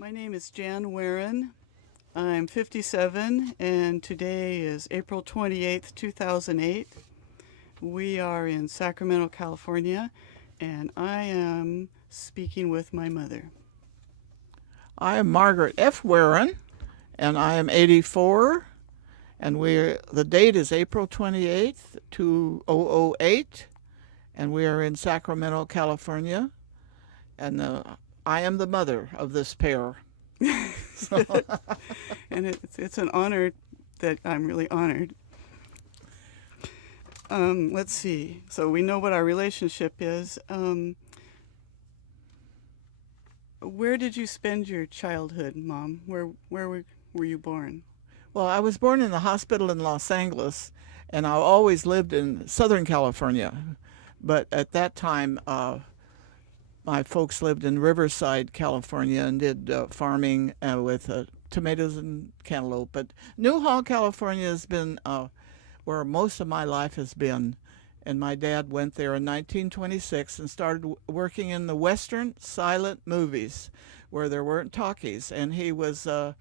My name is Jan Werren. I'm 57, and today is April 28th, 2008. We are in Sacramento, California, and I am speaking with my mother. I am Margaret F. Werren, and I am 84, and the date is April 28th, 2008, and we are in Sacramento, California, and I am the mother of this pair. And it's an honor that I'm really honored. Let's see. So we know what our relationship is. Where did you spend your childhood, Mom? Where were you born? Well, I was born in the hospital in Los Angeles, and I always lived in Southern California. But at that time, my folks lived in Riverside, California, and did farming with tomatoes and cantaloupe. But Newhall, California has been where most of my life has been. And my dad went there in 1926 and started working in the Western silent movies where there weren't talkies. And he was a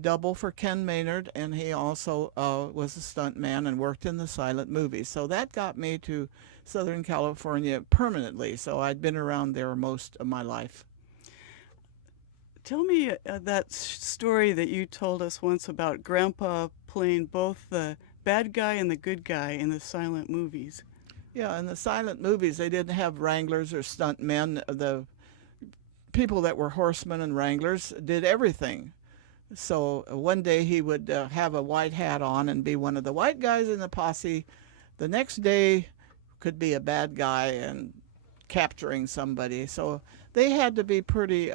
double for Ken Maynard, and he also was a stunt man and worked in the silent movies. So that got me to Southern California permanently. So I'd been around there most of my life. Tell me that story that you told us once about Grandpa playing both the bad guy and the good guy in the silent movies. Yeah, in the silent movies, they didn't have wranglers or stunt men. The people that were horsemen and wranglers did everything. So one day he would have a white hat on and be one of the white guys in the posse. The next day could be a bad guy and capturing somebody. So they had to be pretty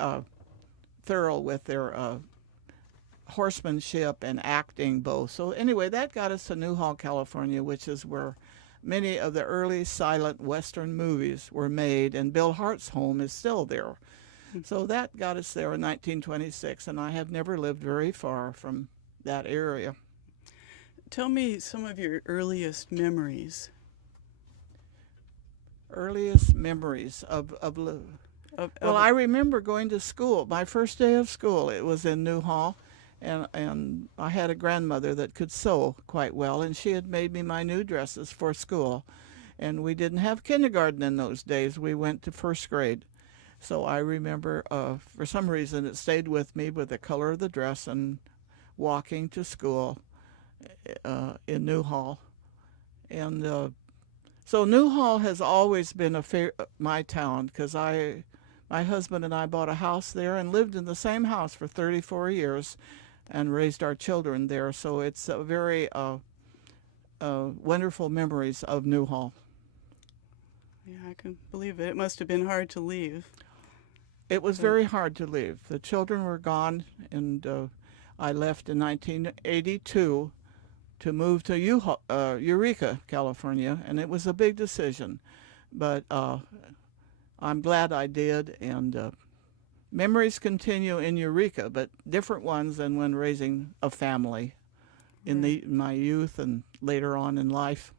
thorough with their horsemanship and acting both. So anyway, that got us to Newhall, California, which is where many of the early silent Western movies were made, and Bill Hart's home is still there. So that got us there in 1926, and I have never lived very far from that area. Tell me some of your earliest memories. Earliest memories of well, I remember going to school. My first day of school, it was in Newhall, and I had a grandmother that could sew quite well, and she had made me my new dresses for school. And we didn't have kindergarten in those days. We went to first grade. So I remember, for some reason, it stayed with me with the color of the dress and walking to school in Newhall. And so Newhall has always been my town, because my husband and I bought a house there and lived in the same house for 34 years and raised our children there. So it's a very wonderful memories of Newhall. Yeah, I can believe it. It must have been hard to leave. It was very hard to leave. The children were gone, and I left in 1982 to move to Eureka, California, and it was a big decision. But I'm glad I did, and memories continue in Eureka, but different ones than when raising a family in my youth and later on in life.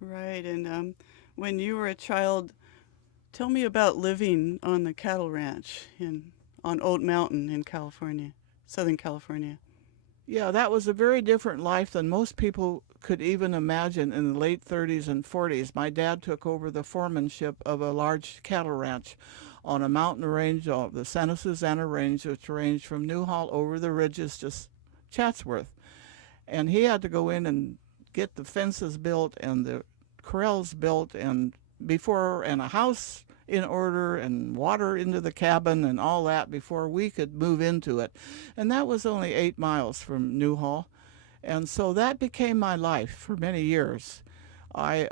Right, and when you were a child, tell me about living on the cattle ranch on Old Mountain in California, Southern California. Yeah, that was a very different life than most people could even imagine in the late 30s and 40s. My dad took over the foremanship of a large cattle ranch on a mountain range, the Santa Susana Range, which ranged from Newhall over the ridges to Chatsworth. And he had to go in and get the fences built and the corrals built and a house in order and water into the cabin and all that before we could move into it. And that was only 8 miles from Newhall. And so that became my life for many years. I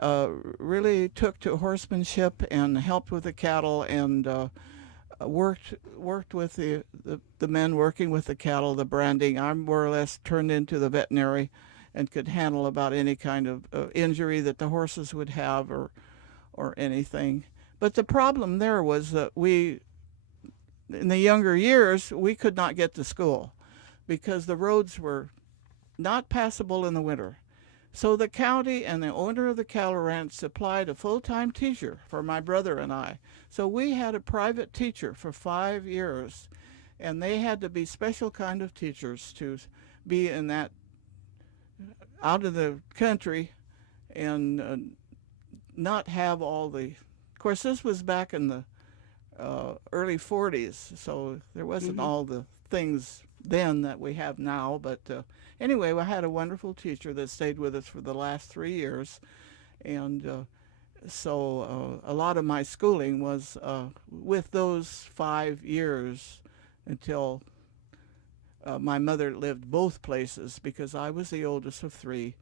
really took to horsemanship and helped with the cattle and worked with the men working with the cattle, the branding. I'm more or less turned into the veterinary and could handle about any kind of injury that the horses would have or anything. But the problem there was that in the younger years, we could not get to school because the roads were not passable in the winter. So the county and the owner of the cattle ranch supplied a full-time teacher for my brother and I. So we had a private teacher for 5 years, And they had to be special kind of teachers to be in that, out of the country, and not have all the, of course this was back in the early 40s, so there wasn't all the things then that we have now. But anyway, I had a wonderful teacher that stayed with us for the last 3 years, and so a lot of my schooling was with those 5 years until my mother lived both places, because I was the oldest of 3,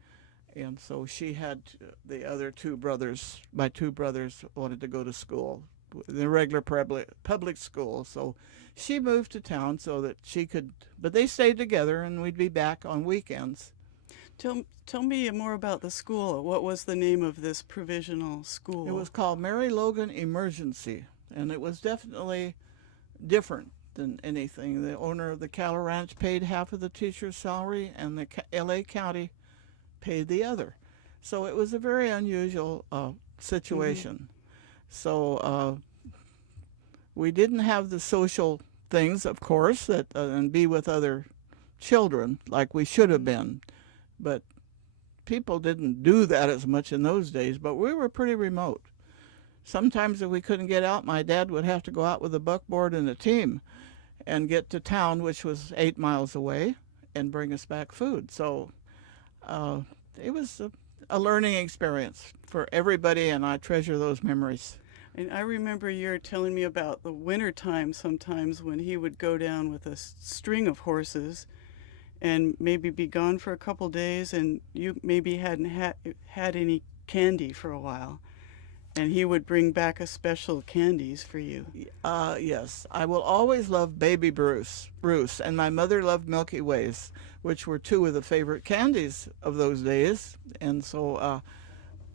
and so she had the other 2 brothers. My 2 brothers wanted to go to school, the regular public school, so she moved to town so that she could, but they stayed together and we'd be back on weekends. Tell me more about the school. What was the name of this provisional school? It was called Mary Logan Emergency, and it was definitely different than anything. The owner of the cattle ranch paid half of the teacher's salary, and the LA County paid the other. So it was a very unusual situation. So we didn't have the social things, of course, that and be with other children like we should have been. But people didn't do that as much in those days, but we were pretty remote. Sometimes if we couldn't get out, my dad would have to go out with a buckboard and a team and get to town, which was 8 miles away, and bring us back food. So it was a learning experience for everybody, and I treasure those memories. And I remember you're telling me about the winter time sometimes when he would go down with a string of horses and maybe be gone for a couple days, and you maybe hadn't had any candy for a while, and he would bring back a special candies for you. Yes, I will always love Baby Bruce, and my mother loved Milky Ways, which were 2 of the favorite candies of those days. And so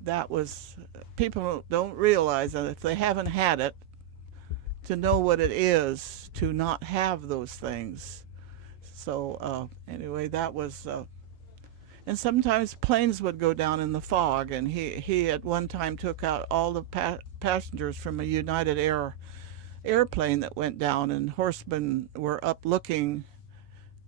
that was, people don't realize that if they haven't had it, to know what it is to not have those things. So anyway, that was, and sometimes planes would go down in the fog, and he at one time took out all the passengers from a United airplane that went down, and horsemen were up looking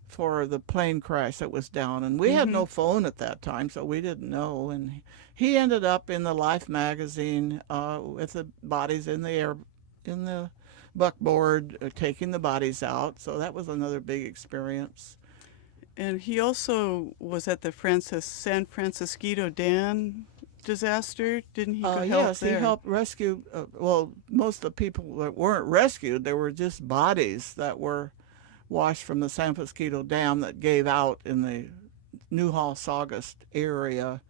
for the plane crash that was down, and we had no phone at that time, so we didn't know. And he ended up in the Life magazine with the bodies in the air, in the buckboard, taking the bodies out. So that was another big experience. And he also was at the San Francisco Dam disaster, didn't he go help yes, there? he helped rescue, well, most of the people that weren't rescued, they were just bodies that were washed from the San Francisco Dam that gave out in the Newhall area.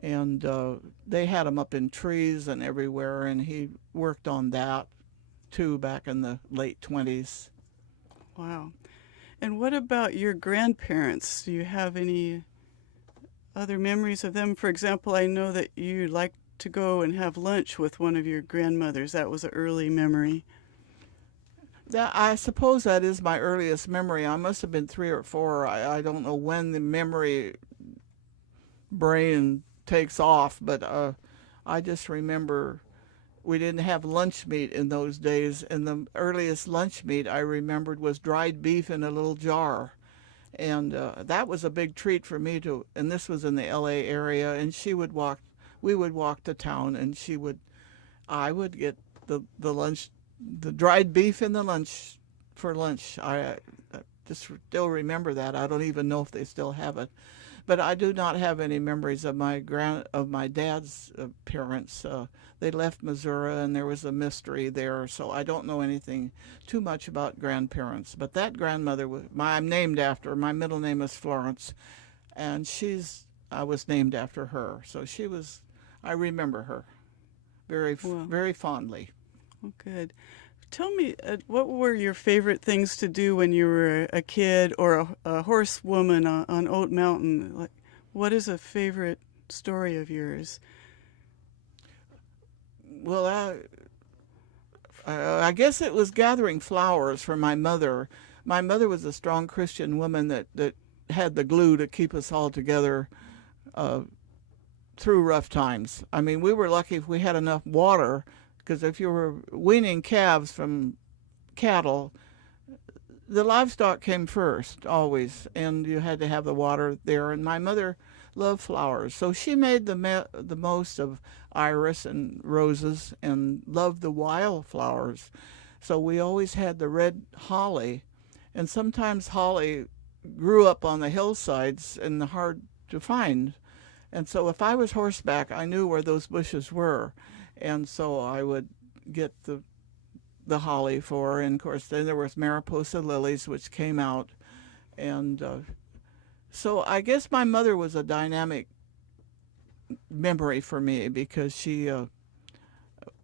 And they had them up in trees and everywhere, and he worked on that too back in the late 20s. Wow. And what about your grandparents? Do you have any other memories of them? For example, I know that you liked to go and have lunch with one of your grandmothers. That was an early memory. I suppose that is my earliest memory. I must have been 3 or 4. I don't know when the memory brain takes off, but I just remember we didn't have lunch meat in those days, and the earliest lunch meat I remembered was dried beef in a little jar. And that was a big treat for me to, and this was in the LA area, and we would walk to town, and I would get the lunch, the dried beef in the lunch for lunch. I just still remember that. I don't even know if they still have it. But I do not have any memories of my dad's parents. They left Missouri, and there was a mystery there, so I don't know anything too much about grandparents. But that grandmother, I'm named after. My middle name is Florence, and I was named after her. So I remember her very fondly. Oh, good. Tell me, what were your favorite things to do when you were a kid, or a horsewoman on Oat Mountain? Like, what is a favorite story of yours? Well, I guess it was gathering flowers for my mother. My mother was a strong Christian woman that had the glue to keep us all together through rough times. I mean, we were lucky if we had enough water, because if you were weaning calves from cattle, the livestock came first, always, and you had to have the water there. And my mother loved flowers, so she made the most of iris and roses and loved the wildflowers. So we always had the red holly, and sometimes holly grew up on the hillsides and hard to find. And so if I was horseback, I knew where those bushes were, and so I would get the holly for her. And of course then there was Mariposa lilies, which came out. And so I guess my mother was a dynamic memory for me, because she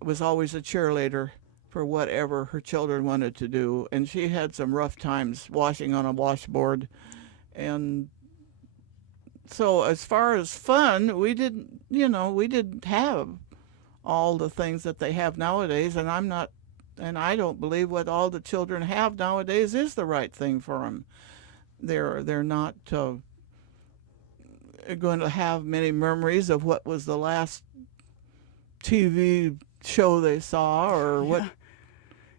was always a cheerleader for whatever her children wanted to do. And she had some rough times washing on a washboard. And so as far as fun, we didn't have all the things that they have nowadays. And I don't believe what all the children have nowadays is the right thing for them. They're not going to have many memories of what was the last TV show they saw, or what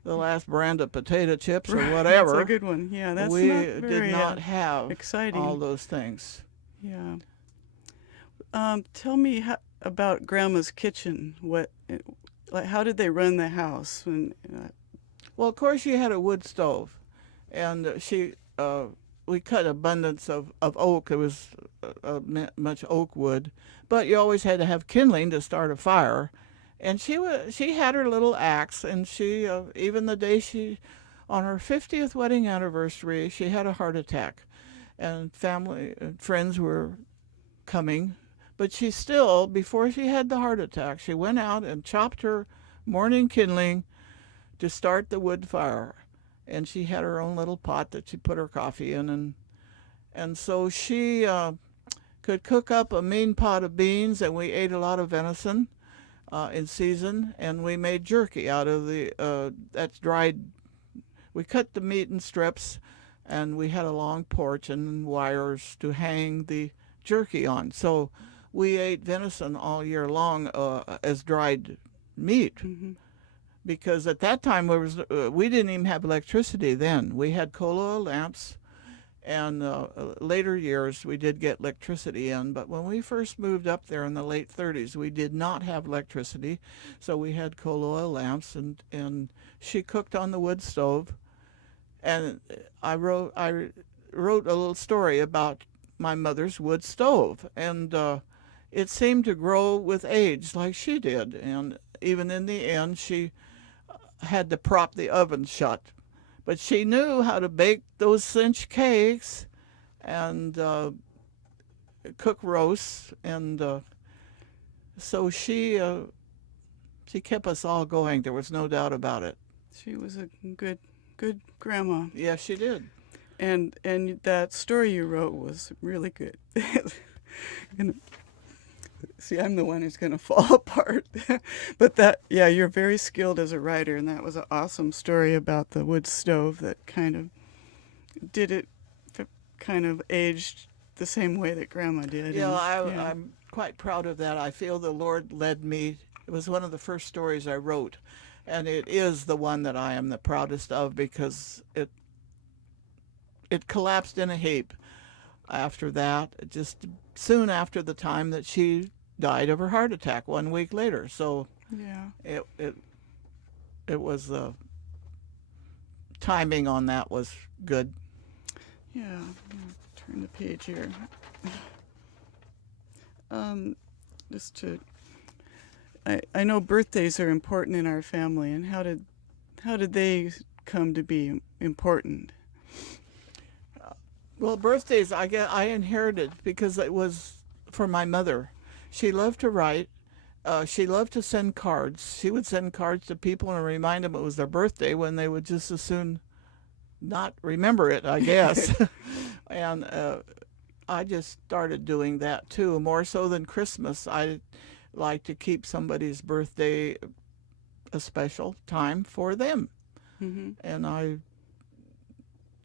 the last brand of potato chips, or whatever. That's a good one. Yeah, that's we not very did not have exciting. all those things. Yeah. Tell me about Grandma's kitchen. How did they run the house? Well, of course, she had a wood stove, and we cut abundance of oak. It was much oak wood, but you always had to have kindling to start a fire. And she had her little axe, and she even the day on her 50th wedding anniversary, she had a heart attack, and family and friends were coming, but she still, before she had the heart attack, she went out and chopped her morning kindling to start the wood fire. And she had her own little pot that she put her coffee in, and so she could cook up a mean pot of beans, and we ate a lot of venison in season, and we made jerky out of that's dried. We cut the meat in strips, and we had a long porch and wires to hang the jerky on. So we ate venison all year long as dried meat. Mm-hmm. Because at that time we didn't even have electricity then. We had coal oil lamps, and later years we did get electricity in. But when we first moved up there in the late 30s, we did not have electricity, so we had coal oil lamps, and she cooked on the wood stove. And I wrote a little story about my mother's wood stove, and it seemed to grow with age like she did. And even in the end, she had to prop the oven shut, but she knew how to bake those cinch cakes and cook roasts, and so she kept us all going. There was no doubt about it. She was a good grandma. Yeah, she did. And that story you wrote was really good. See, I'm the one who's going to fall apart. But you're very skilled as a writer, and that was an awesome story about the wood stove that kind of aged the same way that Grandma did. Yeah, I'm quite proud of that. I feel the Lord led me. It was one of the first stories I wrote, and it is the one that I am the proudest of, because it collapsed in a heap after that, just soon after the time that she died of her heart attack 1 week later. So yeah, it was timing on that was good. Yeah, turn the page here. I know birthdays are important in our family, and how did they come to be important? Well, birthdays I inherited because it was for my mother. She loved to write. She loved to send cards. She would send cards to people and remind them it was their birthday when they would just as soon not remember it, I guess. And I just started doing that too, more so than Christmas. I like to keep somebody's birthday a special time for them. Mm-hmm. And I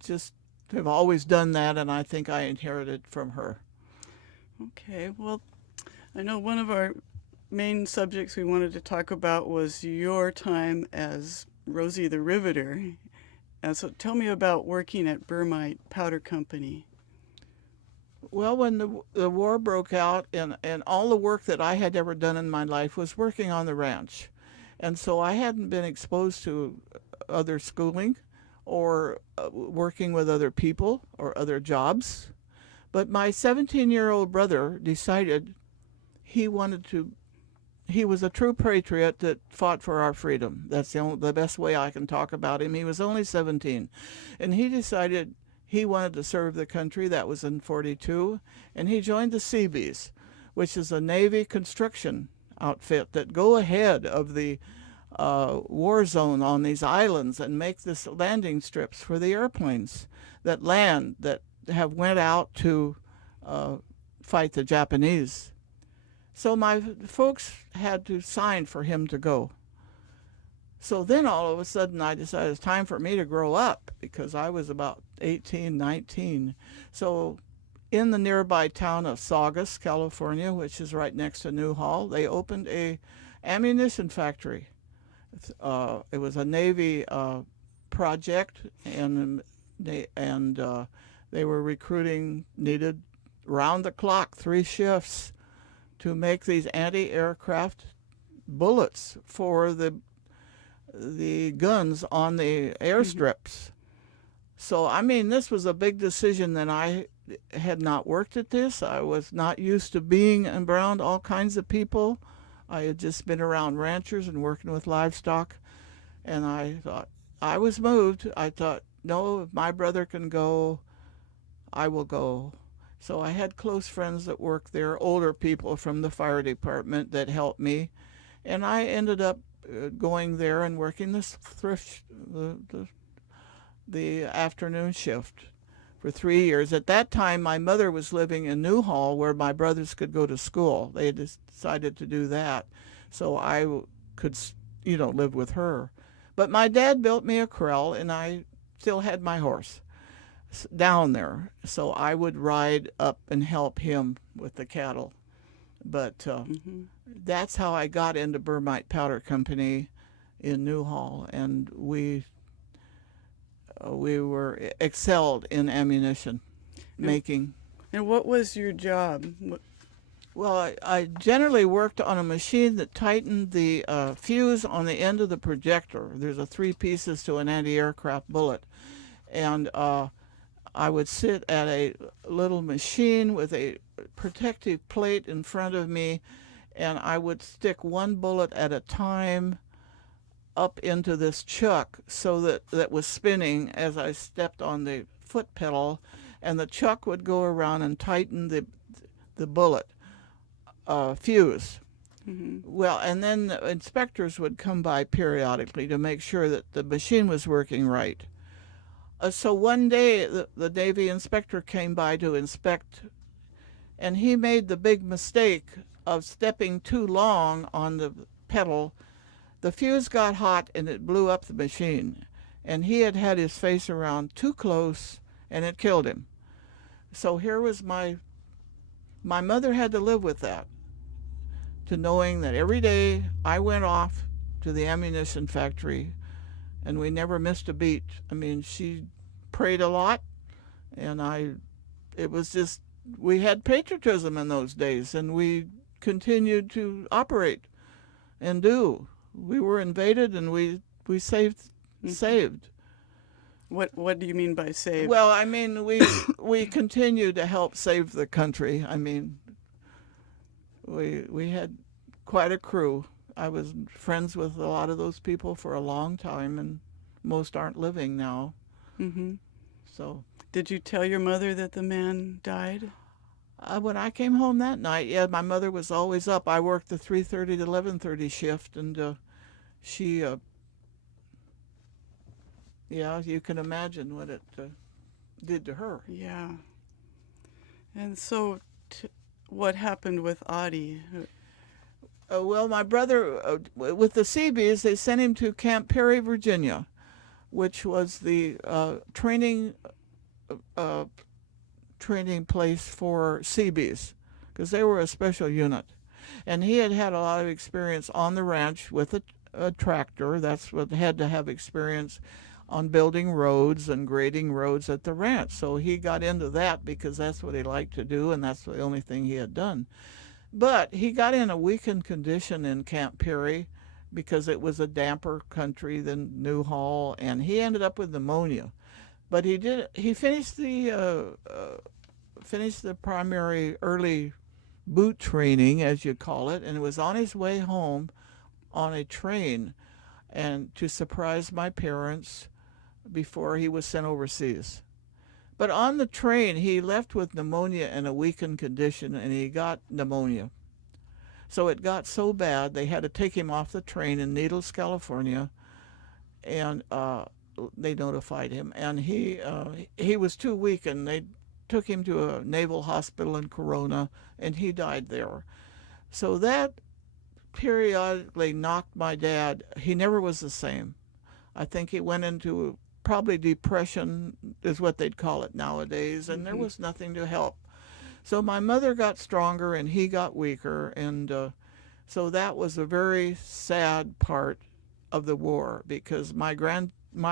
just have always done that, and I think I inherited from her. Okay, well, I know one of our main subjects we wanted to talk about was your time as Rosie the Riveter, And so tell me about working at Burmite Powder Company. Well, when the war broke out, and all the work that I had ever done in my life was working on the ranch. And so I hadn't been exposed to other schooling or working with other people or other jobs. But my 17-year-old brother decided he wanted to, he was a true patriot that fought for our freedom. That's the best way I can talk about him. He was only 17. And he decided he wanted to serve the country. That was in 42. And he joined the Seabees, which is a Navy construction outfit that go ahead of the war zone on these islands and make this landing strips for the airplanes that land, that have went out to fight the Japanese. So my folks had to sign for him to go. So then all of a sudden I decided it's time for me to grow up, because I was about 18, 19. So in the nearby town of Saugus, California, which is right next to Newhall, they opened a ammunition factory. It was a Navy project, and they were recruiting, needed round-the-clock 3 shifts to make these anti-aircraft bullets for the guns on the airstrips. So, I mean, this was a big decision that I had not worked at this. I was not used to being around all kinds of people. I had just been around ranchers and working with livestock. And I thought, I was moved. I thought, no, if my brother can go, I will go. So I had close friends that worked there, older people from the fire department that helped me. And I ended up going there and working this the afternoon shift for 3 years. At that time, my mother was living in Newhall, where my brothers could go to school. They had decided to do that, so I could, live with her. But my dad built me a corral, and I still had my horse down there, so I would ride up and help him with the cattle. But that's how I got into Burmite Powder Company in Newhall, and we were excelled in ammunition making. And what was your job? Well, I generally worked on a machine that tightened the fuse on the end of the projector. There's 3 pieces to an anti-aircraft bullet. And I would sit at a little machine with a protective plate in front of me, and I would stick 1 bullet at a time up into this chuck, so that was spinning as I stepped on the foot pedal, and the chuck would go around and tighten the bullet fuse. Well, and then the inspectors would come by periodically to make sure that the machine was working right. So one day the Navy inspector came by to inspect, and he made the big mistake of stepping too long on the pedal. The fuse got hot and it blew up the machine, and he had his face around too close, and it killed him. So here was my mother had to live with that, to knowing that every day I went off to the ammunition factory, and we never missed a beat. I mean, she prayed a lot, and it was just, we had patriotism in those days, and we continued to operate and do. We were invaded, and we saved. What do you mean by saved? Well, I mean, we continue to help save the country. I mean, we had quite a crew. I was friends with a lot of those people for a long time, and most aren't living now. So, did you tell your mother that the man died? When I came home that night, yeah, my mother was always up. I worked the 3:30 to 11:30 shift, and she, yeah, you can imagine what it did to her. Yeah. And so, what happened with Audie? Well, my brother, with the Seabees, they sent him to Camp Perry, Virginia, which was the training place for Seabees, because they were a special unit. And he had a lot of experience on the ranch with a tractor. That's what had to have experience on building roads and grading roads at the ranch. So he got into that because that's what he liked to do, and that's the only thing he had done. But he got in a weakened condition in Camp Peary because it was a damper country than Newhall, and he ended up with pneumonia. But he finished the primary early boot training, as you call it, and was on his way home on a train and to surprise my parents before he was sent overseas. But on the train, he left with pneumonia in a weakened condition, and he got pneumonia. So it got so bad, they had to take him off the train in Needles, California, and they notified him. And he was too weak, and they took him to a naval hospital in Corona, and he died there. So that periodically knocked my dad. He never was the same. I think he went into probably depression is what they'd call it nowadays, and there was nothing to help. So my mother got stronger and he got weaker, and so that was a very sad part of the war, because my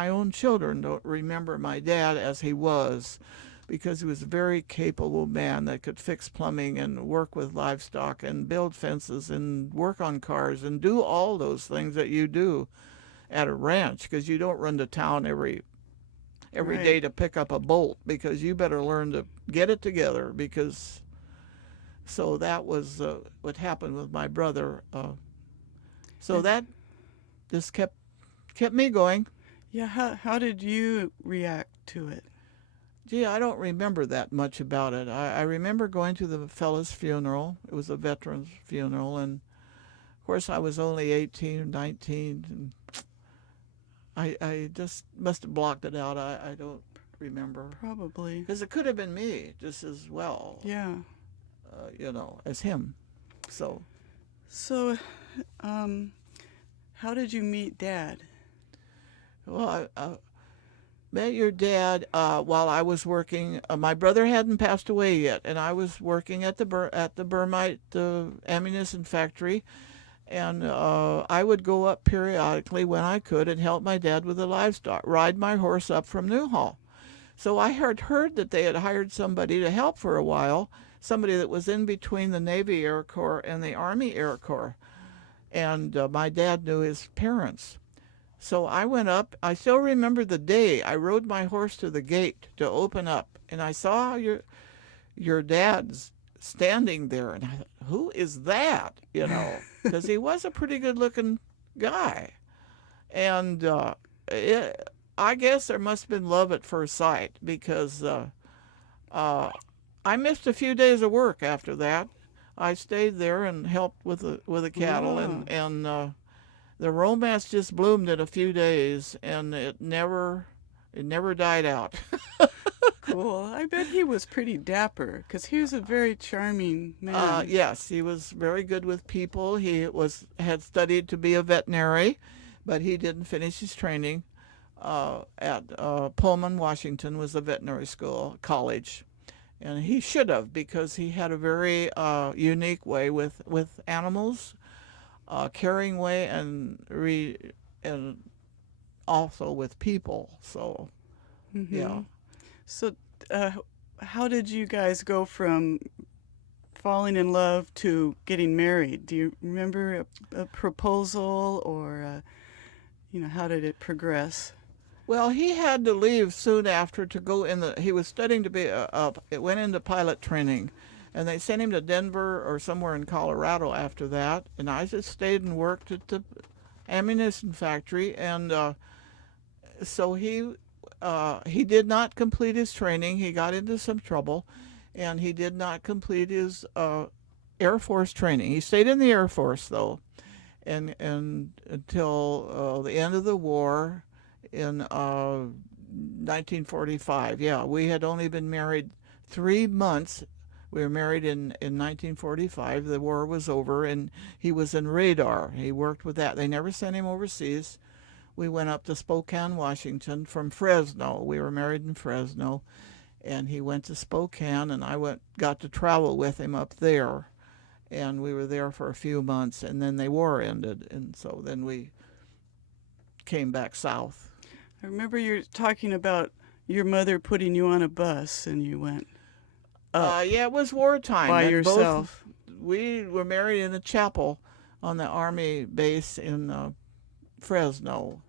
own children don't remember my dad as he was, because he was a very capable man that could fix plumbing and work with livestock and build fences and work on cars and do all those things that you do at a ranch, because you don't run to town every Right. day to pick up a bolt, because you better learn to get it together. Because so that was what happened with my brother. So that just kept me going. Yeah, how did you react to it? Gee, I don't remember that much about it. I remember going to the fellow's funeral. It was a veteran's funeral, and of course I was only 18 or 19, and I just must have blocked it out. I don't remember. Probably. Because it could have been me just as well, Yeah. as him. So, So, how did you meet Dad? well, I met your dad while I was working. My brother hadn't passed away yet, and I was working at the Burmite ammunition factory. And I would go up periodically when I could and help my dad with the livestock, ride my horse up from Newhall. So I had heard that they had hired somebody to help for a while, somebody that was in between the Navy Air Corps and the Army Air Corps. And my dad knew his parents. So I went up. I still remember the day. I rode my horse to the gate to open up, and I saw your dad's standing there, and I thought, who is that? Because he was a pretty good-looking guy. And I guess there must have been love at first sight, because I missed a few days of work after that. I stayed there and helped with the cattle, Wow. and the romance just bloomed in a few days, and it never died out. Cool. I bet he was pretty dapper, because he was a very charming man. Yes, he was very good with people. He had studied to be a veterinary, but he didn't finish his training at Pullman, Washington, was a veterinary college. And he should have, because he had a very unique way with animals, caring way, and also with people. So, yeah. So, how did you guys go from falling in love to getting married? Do you remember a proposal, or, how did it progress? Well, he had to leave soon after to go he was studying to be it went into pilot training, and they sent him to Denver or somewhere in Colorado after that, and I just stayed and worked at the ammunition factory, and so he did not complete his training. He got into some trouble, and he did not complete his Air Force training. He stayed in the Air Force, though, and until the end of the war in 1945. Yeah, we had only been married 3 months. We were married in 1945. The war was over, and he was in radar. He worked with that. They never sent him overseas. We went up to Spokane, Washington from Fresno. We were married in Fresno, and he went to Spokane, and I got to travel with him up there, and we were there for a few months, and then the war ended, and so then we came back south. I remember you're talking about your mother putting you on a bus and you went up Yeah, it was wartime. by and yourself. we were married in a chapel on the Army base in Fresno.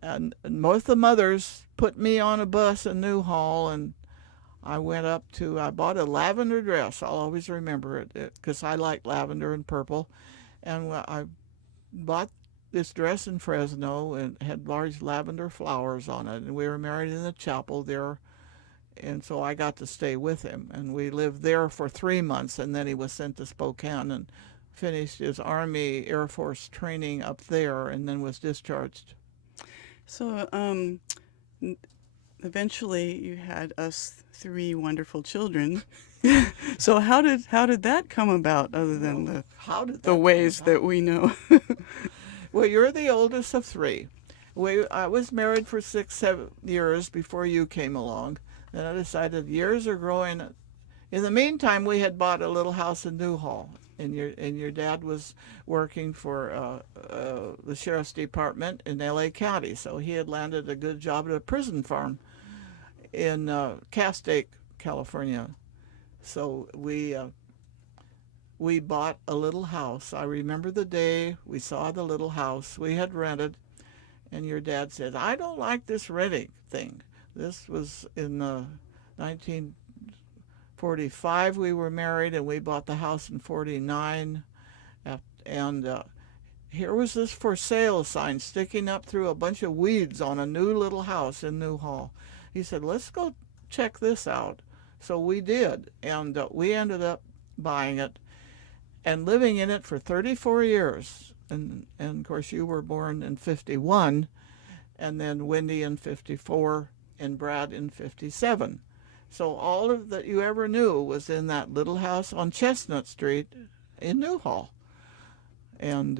And both the mothers put me on a bus in Newhall, and I went up to, I bought a lavender dress. I'll always remember it because I like lavender and purple. And I bought this dress in Fresno and had large lavender flowers on it. And we were married in the chapel there. And so I got to stay with him. And we lived there for 3 months. And then he was sent to Spokane and finished his Army Air Force training up there and then was discharged. So eventually you had us 3 wonderful children. So how did that come about other than the ways that we know? Well, you're the oldest of 3. I was married for 6-7 years before you came along. Then I decided years are growing. In the meantime, we had bought a little house in Newhall, and your dad was working for the sheriff's department in L.A. County, so he had landed a good job at a prison farm in Castaic, California. So we bought a little house. I remember the day we saw the little house we had rented, and your dad said, "I don't like this renting thing." This was in 1945 we were married, and we bought the house in 49. And here was this for sale sign sticking up through a bunch of weeds on a new little house in Newhall. He said, "Let's go check this out." So we did, and we ended up buying it and living in it for 34 years. And of course, you were born in 51, and then Wendy in 54, and Brad in 57. So all of that you ever knew was in that little house on Chestnut Street in Newhall. And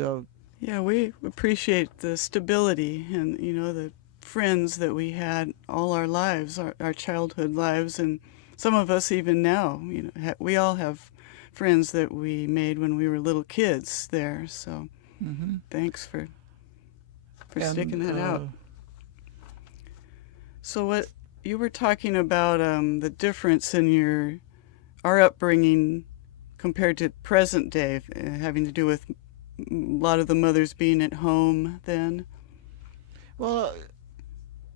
Yeah, we appreciate the stability and the friends that we had all our lives, our childhood lives, and some of us even now. We all have friends that we made when we were little kids there. So thanks for sticking that out. So what you were talking about the difference in our upbringing compared to present day, having to do with a lot of the mothers being at home then. Well,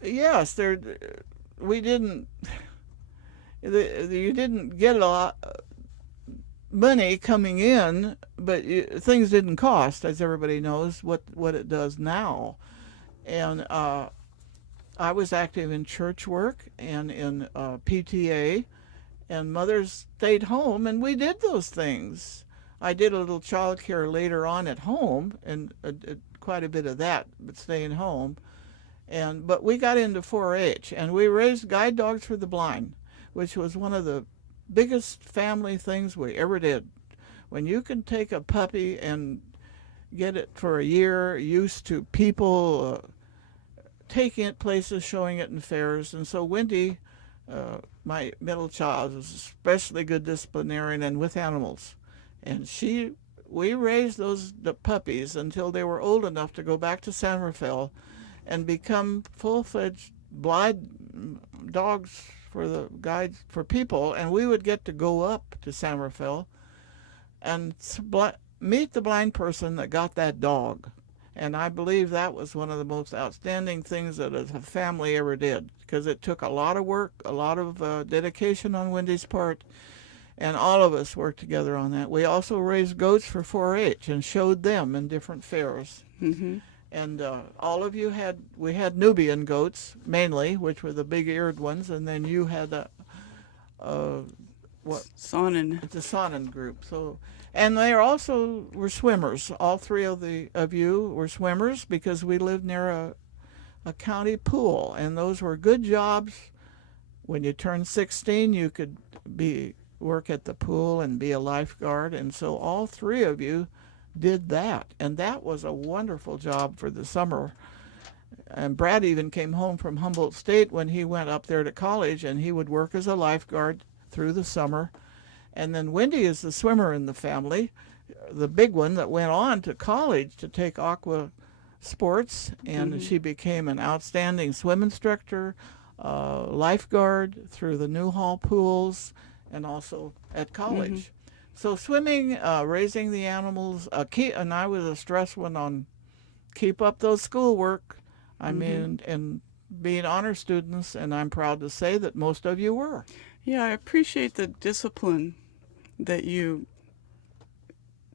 yes, we didn't. You didn't get a lot money coming in, but things didn't cost, as everybody knows what it does now. And I was active in church work and in PTA, and mothers stayed home, and we did those things. I did a little child care later on at home, and quite a bit of that, but staying home. But we got into 4-H, and we raised guide dogs for the blind, which was one of the biggest family things we ever did. When you can take a puppy and get it for a year used to people taking it places, showing it in fairs. And so Wendy, my middle child, was especially good disciplinarian and with animals. And we raised the puppies until they were old enough to go back to San Rafael and become full-fledged blind dogs for the guides for people. And we would get to go up to San Rafael and meet the blind person that got that dog. And I believe that was one of the most outstanding things that a family ever did, because it took a lot of work, a lot of dedication on Wendy's part, and all of us worked together on that. We also raised goats for 4-H and showed them in different fairs. Mm-hmm. And all of you we had Nubian goats mainly, which were the big-eared ones, and then you had Sonnen. It's a Sonnen group. So, and they also were swimmers. All 3 of you were swimmers because we lived near a county pool, and those were good jobs. When you turned 16, you could work at the pool and be a lifeguard, and so all 3 of you did that, and that was a wonderful job for the summer. And Brad even came home from Humboldt State when he went up there to college, and he would work as a lifeguard through the summer. And then Wendy is the swimmer in the family, the big one that went on to college to take aqua sports, and she became an outstanding swim instructor, lifeguard through the Newhall pools, and also at college. So swimming, raising the animals, and I was a stress one on keep up those schoolwork. I mean, and being honor students, and I'm proud to say that most of you were. Yeah, I appreciate the discipline that you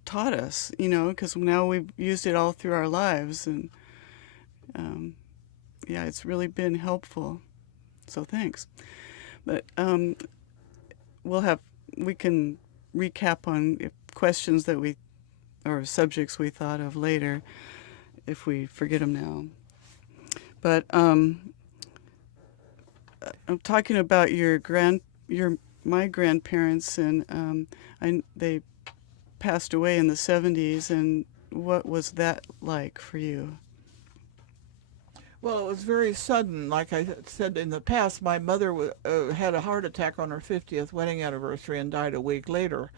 taught us, because now we've used it all through our lives, and yeah, it's really been helpful. So thanks. But we can recap on questions or subjects we thought of later if we forget them now. But I'm talking about my grandparents, and they passed away in the 70s, and what was that like for you? Well, it was very sudden. Like I said in the past, my mother had a heart attack on her 50th wedding anniversary and died a week later.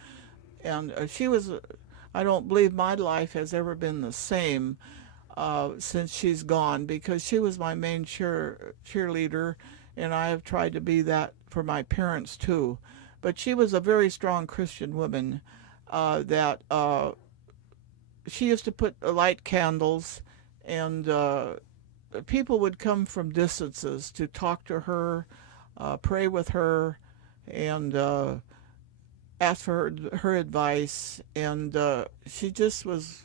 And I don't believe my life has ever been the same since she's gone, because she was my main cheerleader, and I have tried to be that for my parents too. But she was a very strong Christian woman that she used to light candles, and people would come from distances to talk to her, pray with her, and ask for her advice. And she just was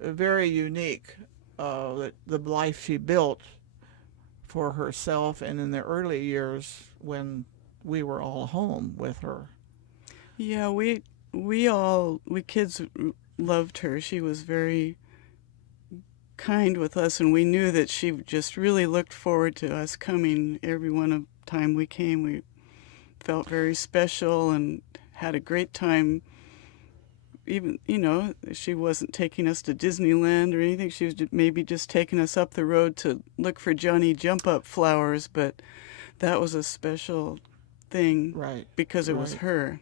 very unique, the life she built for herself, and in the early years when we were all home with her. Yeah, we kids loved her. She was very kind with us, and we knew that she just really looked forward to us coming every time we came. We felt very special and had a great time. Even, she wasn't taking us to Disneyland or anything. She was maybe just taking us up the road to look for Johnny Jump Up flowers, but that was a special thing, right? Because it was her.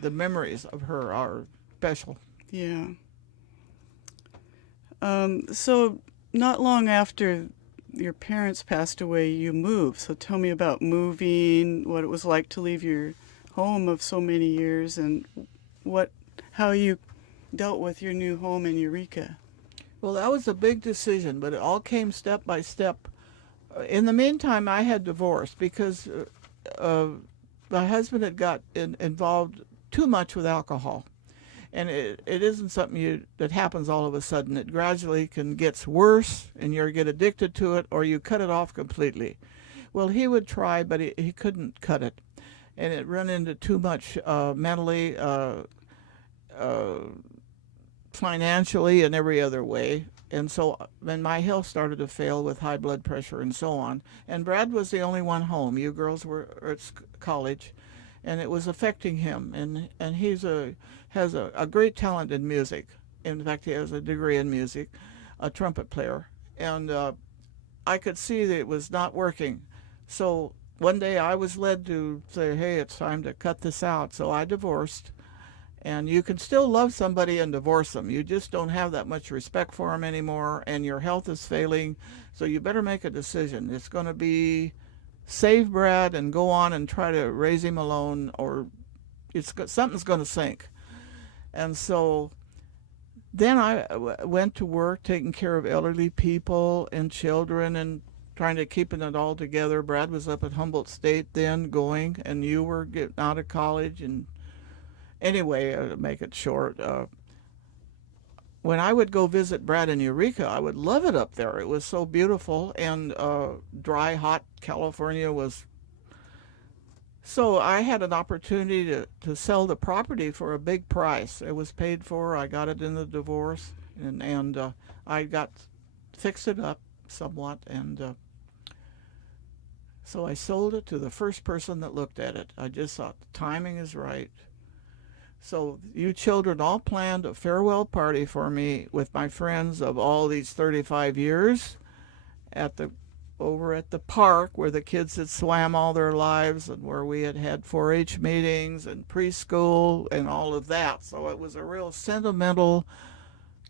The memories of her are special. Yeah. So not long after your parents passed away, you moved. So tell me about moving, what it was like to leave your home of so many years, and how you dealt with your new home in Eureka. Well, that was a big decision, but it all came step by step. In the meantime, I had divorced because my husband had got involved too much with alcohol. And it isn't something that happens all of a sudden. It gradually gets worse, and you get addicted to it, or you cut it off completely. Well, he would try, but he couldn't cut it. And it ran into too much mentally, financially, and every other way. And so then my health started to fail with high blood pressure and so on. And Brad was the only one home. You girls were at college, and it was affecting him. And he has a great talent in music. In fact, he has a degree in music, a trumpet player. And I could see that it was not working. So one day I was led to say, hey, it's time to cut this out. So I divorced. And you can still love somebody and divorce them. You just don't have that much respect for them anymore, and your health is failing. So you better make a decision. It's going to be save Brad and go on and try to raise him alone, or something's going to sink. And so then I went to work taking care of elderly people and children and trying to keep it all together. Brad was up at Humboldt State then going, and you were getting out of college. And anyway, to make it short, when I would go visit Brad in Eureka, I would love it up there. It was so beautiful, and dry, hot California was. So I had an opportunity to sell the property for a big price. It was paid for. I got it in the divorce, and I fixed it up somewhat, and so I sold it to the first person that looked at it. I just thought the timing is right. So you children all planned a farewell party for me with my friends of all these 35 years over at the park where the kids had swam all their lives, and where we had 4-H meetings and preschool and all of that. So it was a real sentimental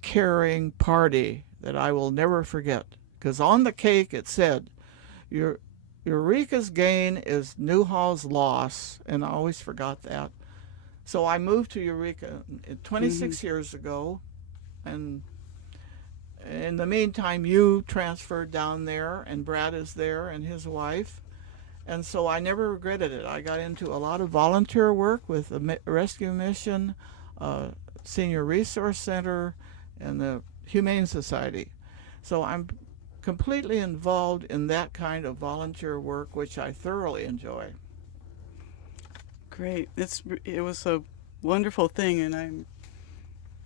caring party that I will never forget. Because on the cake it said, Eureka's gain is Newhall's loss, and I always forgot that. So I moved to Eureka 26 years ago, and in the meantime, you transferred down there, and Brad is there, and his wife. And so I never regretted it. I got into a lot of volunteer work with the Rescue Mission, Senior Resource Center, and the Humane Society. So I'm completely involved in that kind of volunteer work, which I thoroughly enjoy. Great. It was a wonderful thing, and I'm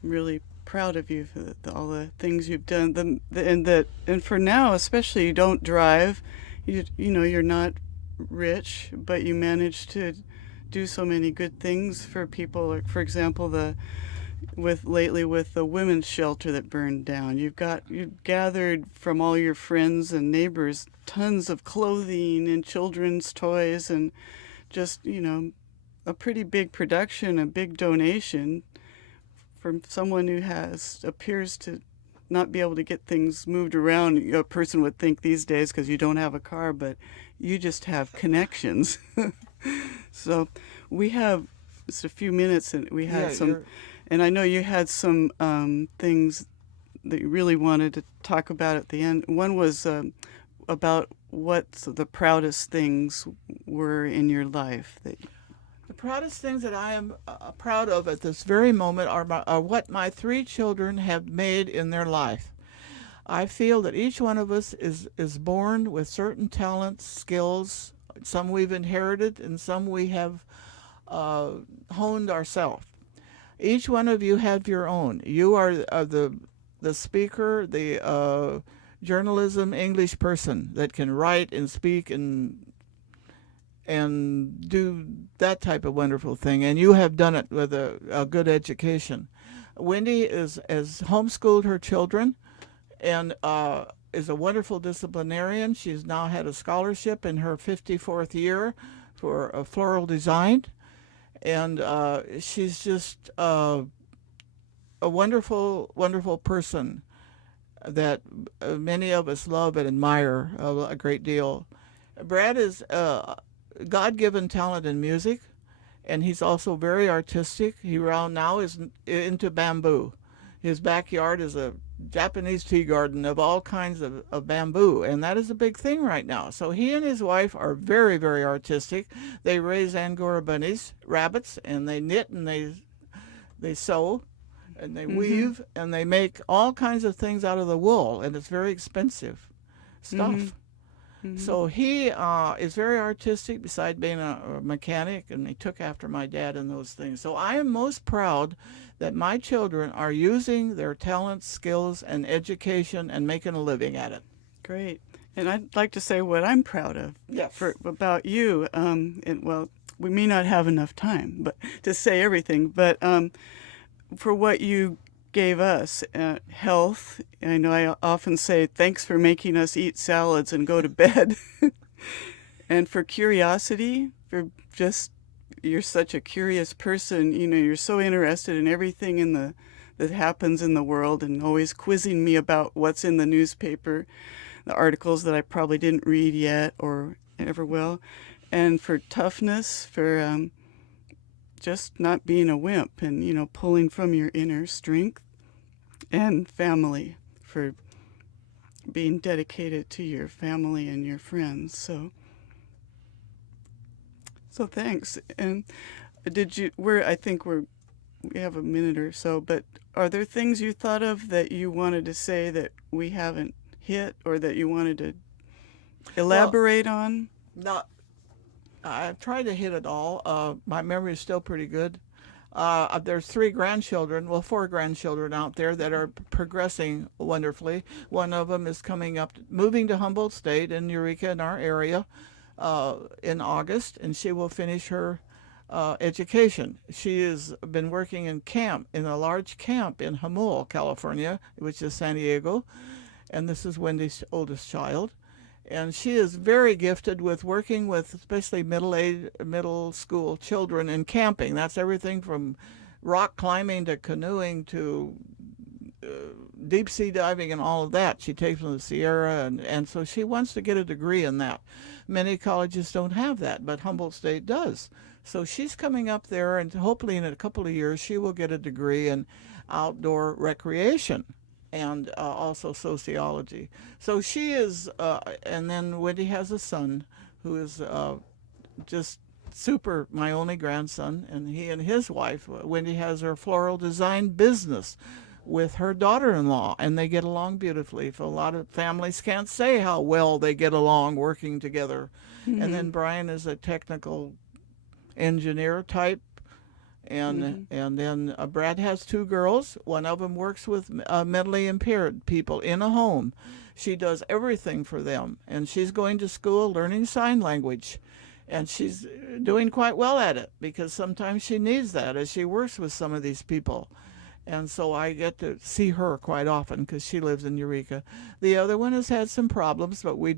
really proud of you for all the things you've done. And for now, especially, you don't drive. You know, you're not rich, but you manage to do so many good things for people. Like, for example, lately with the women's shelter that burned down, you've gathered from all your friends and neighbors tons of clothing and children's toys, and just, you know, a pretty big production, a big donation from someone who appears to not be able to get things moved around. A person would think these days, because you don't have a car, but you just have connections. So we have just a few minutes, and we had and I know you had some things that you really wanted to talk about at the end. One was about what the proudest things were in your life. The proudest things that I am proud of at this very moment are what my 3 children have made in their life. I feel that each one of us is born with certain talents, skills. Some we've inherited, and some we have honed ourselves. Each one of you have your own. You are the speaker, the journalism English person that can write and speak and do that type of wonderful thing, and you have done it with a good education. Wendy has homeschooled her children, and is a wonderful disciplinarian. She's now had a scholarship in her 54th year for a floral design, and she's just a wonderful, wonderful person that many of us love and admire a great deal. Brad is God-given talent in music, and he's also very artistic. He now is into bamboo. His backyard is a Japanese tea garden of all kinds of bamboo, and that is a big thing right now. So he and his wife are very, very artistic. They raise Angora bunnies, rabbits, and they knit, and they sew, and they weave, and they make all kinds of things out of the wool, and it's very expensive stuff. So he is very artistic, besides being a mechanic, and he took after my dad in those things. So I am most proud that my children are using their talents, skills, and education and making a living at it. Great. And I'd like to say what I'm proud of about you. Well, we may not have enough time to say everything, but for what you gave us, health. I know I often say thanks for making us eat salads and go to bed. And for curiosity, you're such a curious person. You know, you're so interested in everything that happens in the world, and always quizzing me about what's in the newspaper, the articles that I probably didn't read yet or ever will. And for toughness, for just not being a wimp, and, you know, pulling from your inner strength. And family, for being dedicated to your family and your friends. So thanks. And I think we have a minute or so, but are there things you thought of that you wanted to say that we haven't hit, or that you wanted to elaborate on? No, I've tried to hit it all. My memory is still pretty good. There's 4 grandchildren out there that are progressing wonderfully. One of them is moving to Humboldt State in Eureka, in our area, in August, and she will finish her education. She has been working in a large camp in Newhall, California, which is San Diego, and this is Wendy's oldest child. And she is very gifted with working with especially middle school children in camping. That's everything from rock climbing to canoeing to deep sea diving and all of that. She takes from the Sierra, and so she wants to get a degree in that. Many colleges don't have that, but Humboldt State does. So she's coming up there, and hopefully in a couple of years she will get a degree in outdoor recreation and also sociology. So she is, and then Wendy has a son who is just super, my only grandson, and he and his wife, Wendy, has her floral design business with her daughter-in-law, and they get along beautifully. For a lot of families can't say how well they get along working together. Mm-hmm. And then Brian is a technical engineer type, and then Brad has two girls. One of them works with mentally impaired people in a home. She does everything for them, and she's going to school learning sign language. And she's doing quite well at it, because sometimes she needs that as she works with some of these people. And so I get to see her quite often because she lives in Eureka. The other one has had some problems, but we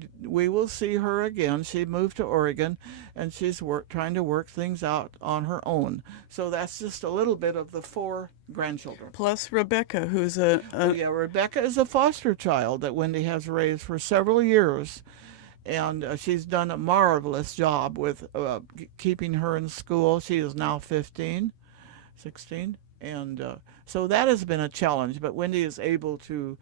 will see her again. She moved to Oregon, and she's trying to work things out on her own. So that's just a little bit of the 4 grandchildren. Plus Rebecca, who's Rebecca is a foster child that Wendy has raised for several years. And she's done a marvelous job with keeping her in school. She is now 16. And so that has been a challenge. But Wendy is able to,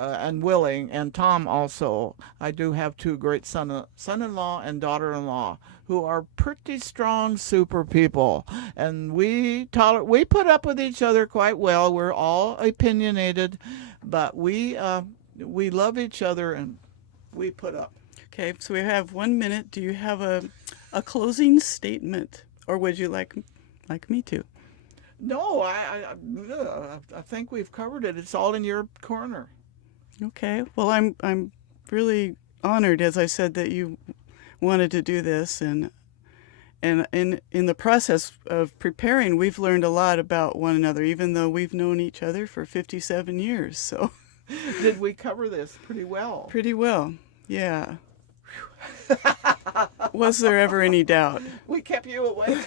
and willing, and Tom also. I do have 2 great son-in-law and daughter-in-law who are pretty strong, super people. And we put up with each other quite well. We're all opinionated, but we love each other, and we put up. Okay, so we have 1 minute. Do you have a closing statement, or would you like me to? No, I think we've covered it. It's all in your corner. Okay. Well, I'm really honored, as I said, that you wanted to do this, and in the process of preparing, we've learned a lot about one another, even though we've known each other for 57 years. So, did we cover this pretty well? Pretty well, yeah. Was there ever any doubt? We kept you awake.